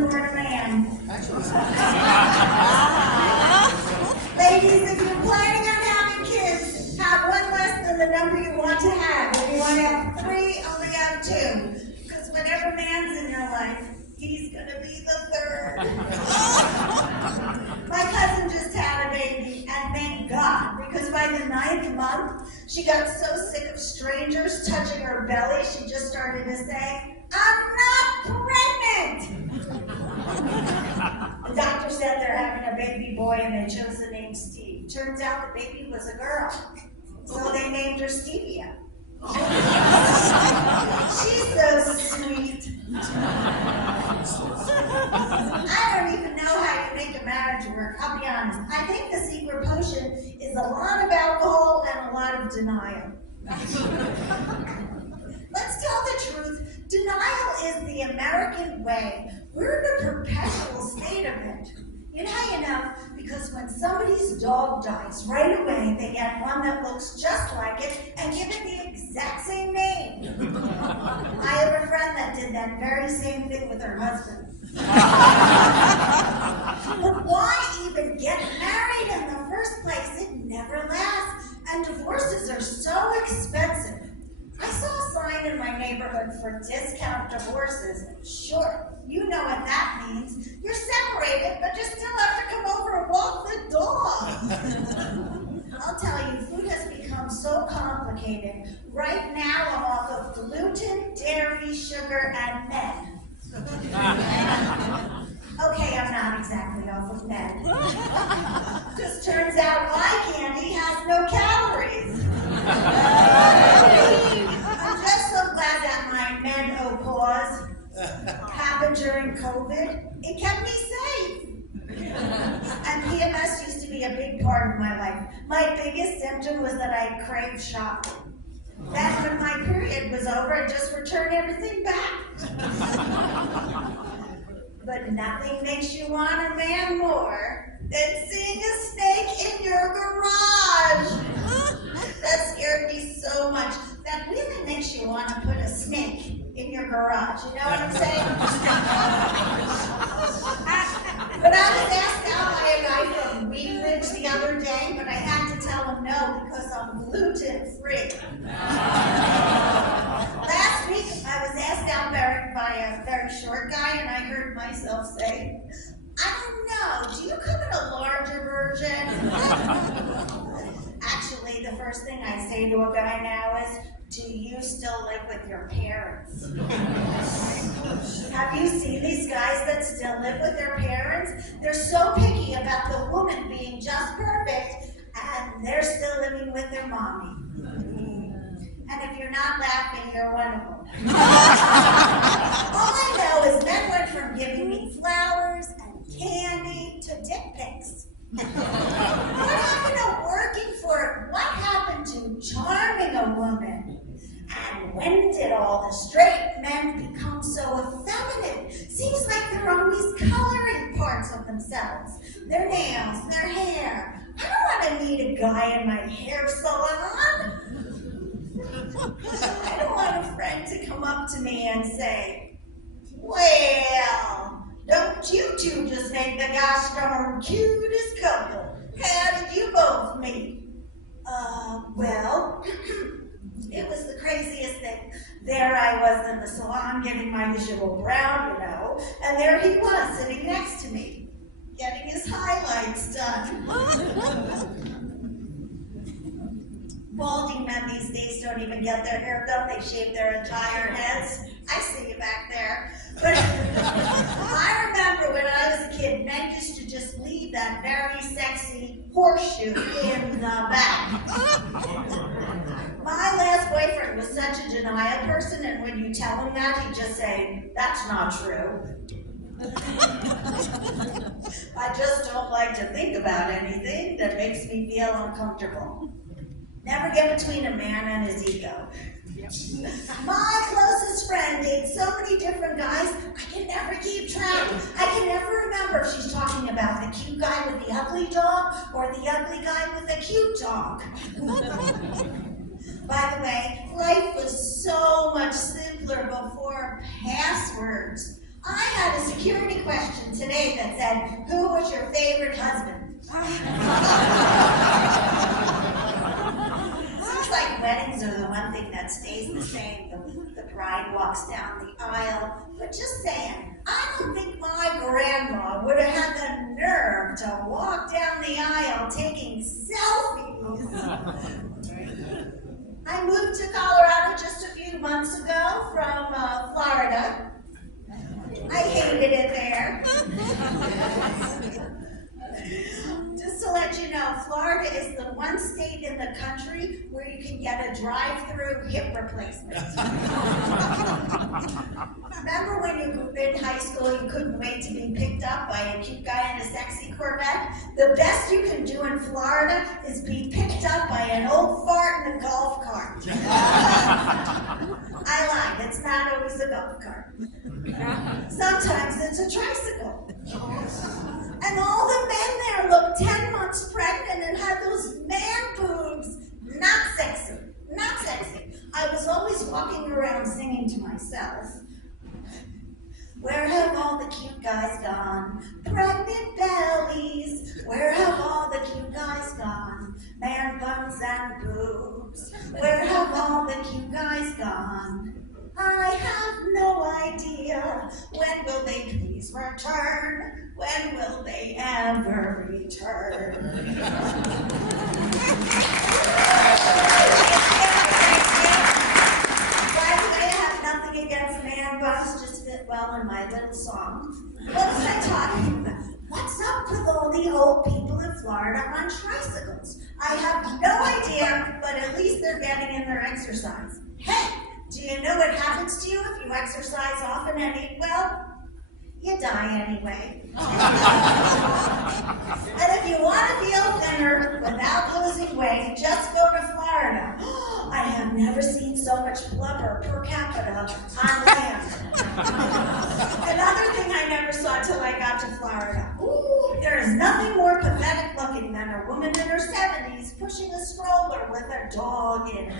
wasn't born a man. Ladies, if you're planning on having kids, have one less than the number you want to have. If you want to have 3, only have 2. Because whenever man's in your life, he's going to be the 3rd. My cousin just had a baby, and thank God, because by the 9th month, she got so sick of strangers touching her belly, she just started to say, "I'm not pregnant!" The doctor said they're having a baby boy, and they chose the name Steve. Turns out the baby was a girl, so they named her Stevia. She's so sweet. I don't even know how you make a marriage work, I'll be honest. I think the secret potion is a lot of alcohol and a lot of denial. Let's tell the truth. Denial is the American way. We're in a perpetual state of it. You know how you know? Because when somebody's dog dies, right away they get one that looks just like it and give it the exact same name. I have a friend that did that very same thing with her husband. But why even get married in the first place? It never lasts, and divorces are so expensive. I saw a sign in my neighborhood for discount divorces. Sure, you know what that means. You're separated, but you still have to come over and walk the dog. I'll tell you, food has become so complicated. Right now, I'm off of gluten, dairy, sugar, and men. Okay, I'm not exactly off of men. Just turns out my candy has no calories. I'm just so glad that my menopause happened during COVID. It kept me safe. And PMS used to be a big part of my life. My biggest symptom was that I craved shopping. Then when my period was over, I just returned everything back. But nothing makes you want a man more than seeing a snake in your garage. That scared me so much. That really makes you want to put a snake in your garage. You know what I'm saying? But I was asked out by a guy from Wheat Ridge the other day, but I had to tell him no because I'm gluten-free. Last week, I was asked out by a very short guy, and I heard myself say, "I don't know, do you come in a larger version?" Actually, the first thing I say to a guy now is, "Do you still live with your parents?" Have you seen these guys that still live with their parents? They're so picky about the woman being just perfect, and they're still living with their mommy. And if you're not laughing, you're one of them. All I know is men went from giving me flowers and candy to dick pics. What happened to working for it? What happened to charming a woman? And when did all the straight men become so effeminate? Seems like they're always coloring parts of themselves. Their nails, their hair. I don't want to meet a guy in my hair salon. I don't want a friend to come up to me and say, "Well, don't you two just make the gosh darn cutest couple? How did you both meet?" Well, it was the craziest thing. There I was in the salon getting my usual brow, you know, and there he was sitting next to me, getting his highlights done. Balding men these days don't even get their hair done. They shave their entire heads. I see you back there. But I remember when I was a kid, men used to just leave that very sexy horseshoe in the back. My last boyfriend was such a denial person, and when you tell him that, he'd just say, "That's not true." I just don't like to think about anything that makes me feel uncomfortable. Never get between a man and his ego. My closest friend dates so many different guys, I can never keep track. I can never remember if she's talking about the cute guy with the ugly dog or the ugly guy with the cute dog. By the way, life was so much simpler before passwords. I had a security question today that said, who was your favorite husband? Seems like weddings are the one thing that stays the same. The bride walks down the aisle. But just saying, I don't think my grandma would have had the nerve to walk down the aisle taking selfies. I moved to Colorado just a few months ago from Florida. I hated it there. Just to let you know, Florida is the one state in the country where you can get a drive-through hip replacement. Remember when you were in high school, you couldn't wait to be picked up by a cute guy in a sexy Corvette? The best you can do in Florida is be picked up by an old fart in a golf cart. I lied, it's not always a golf cart. Sometimes it's a tricycle. And all the men there looked 10 months pregnant and had those man boobs. Not sexy, not sexy. I was always walking around singing to myself. Where have all the cute guys gone? Pregnant bellies. Where have all the cute guys gone? Man buns and boobs. Where have all the cute guys gone? I have no idea. When will they please return? When will they ever return? By the way, I have nothing against man buns, just fit well in my little song. What was I talking about? What's up with all the old people in Florida on tricycles? I have no idea, but at least they're getting in their exercise. Hey! Do you know what happens to you if you exercise often and eat well? You die anyway. And if you want to feel thinner without losing weight, just go to Florida. I have never seen so much blubber per capita on land. Another thing I never saw till I got to Florida. Ooh, there is nothing more pathetic looking than a woman in her 70s pushing a stroller with a dog in it.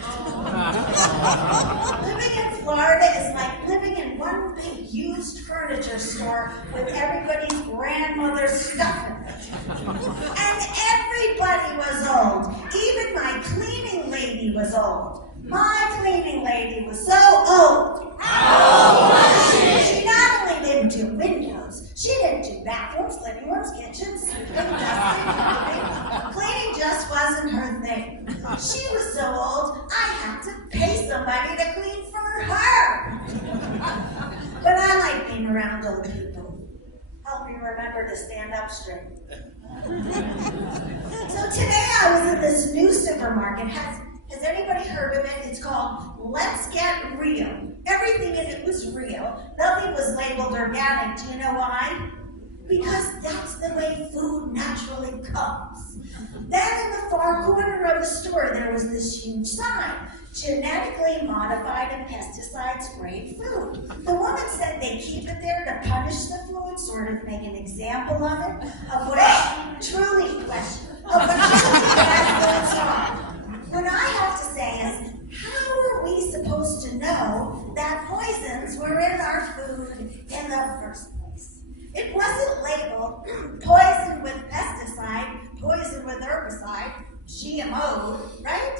Living in Florida is like living in one big used furniture store with everybody's grandmother's stuff in it. And everybody was old. Even my cleaning lady was old. My cleaning lady was so old. How old was she? She not only didn't do windows, she didn't do bathrooms, living rooms, kitchens, sweeping, dusting, mopping. Cleaning just wasn't her thing. She was so old, I had to pay somebody to clean for her. But I like being around old people. Help me remember to stand up straight. So today I was in this new supermarket. Has anybody heard of it? It's called Let's Get Real. Everything in it was real. Nothing was labeled organic. Do you know why? Because that's the way food naturally comes. Then in the far corner of the store, there was this huge sign, genetically modified and pesticide-sprayed food. The woman said they keep it there to punish the food, sort of make an example of it, of what truly foods are. What I have to say is, how are we supposed to know that poisons were in our food in the first place? It wasn't labeled poison with pesticide, poison with herbicide, GMO, right?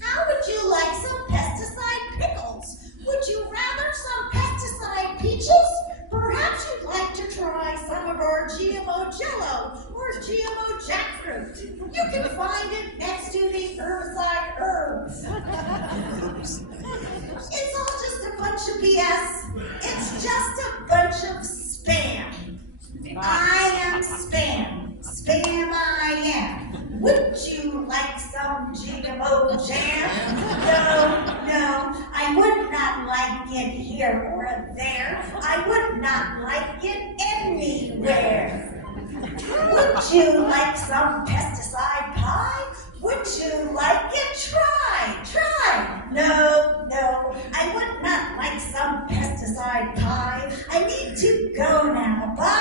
How would you like some pesticide pickles? Would you rather some pesticide peaches? Perhaps you'd like to try some of our GMO Jello or GMO jackfruit. You can find it next to the herbicide herbs. It's all just a bunch of BS. It's just a bunch of spam. I am spam. Spam I am. Would you like some GMO jam? No, I would not like it here or there. I would not like it anywhere. Would you like some pesticide pie? Would you like it? Try. No, I would not like some pesticide pie. I need to go now. Bye.